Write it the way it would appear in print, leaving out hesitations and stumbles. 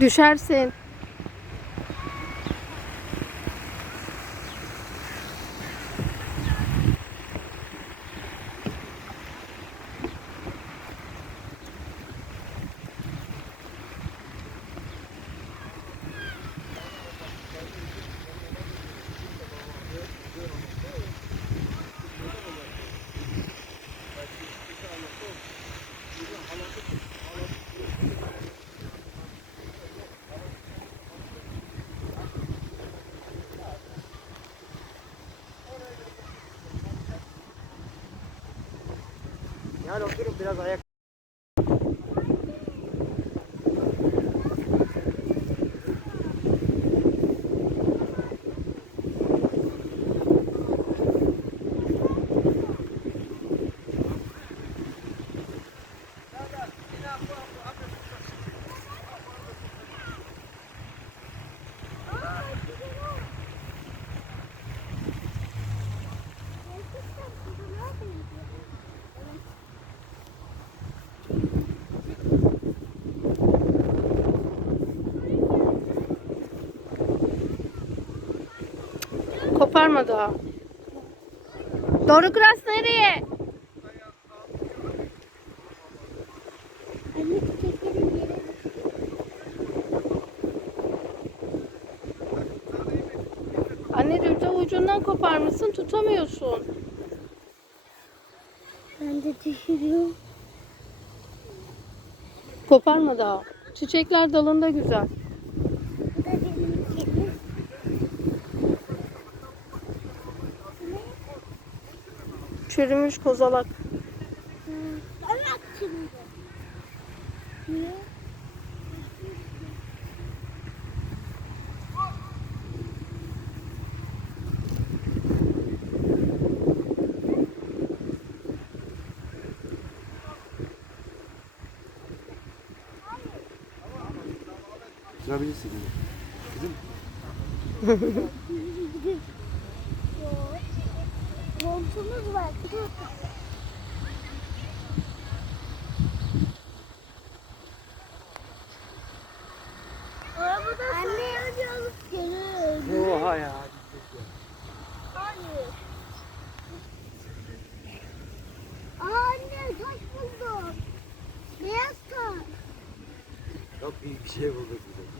Düşersin. Yani oturun biraz ayak. Koparma daha. Doğru Kras nereye? Anne çiçeklerin yeri. Anneciğim de ucundan koparmışsın, tutamıyorsun. Ben de düşürüyorum. Koparma daha. Çiçekler dalında güzel. Bu da benim çiçeğim. Çürümüş kozalak. Evet şimdi. Niye? Durabilirsin. Kızım. Montumuz var. Anne önce alıp geliyor. Oha ya. Hayır. Anne taş buldum. Beyaz taş. Çok büyük bir şey bulduk bize.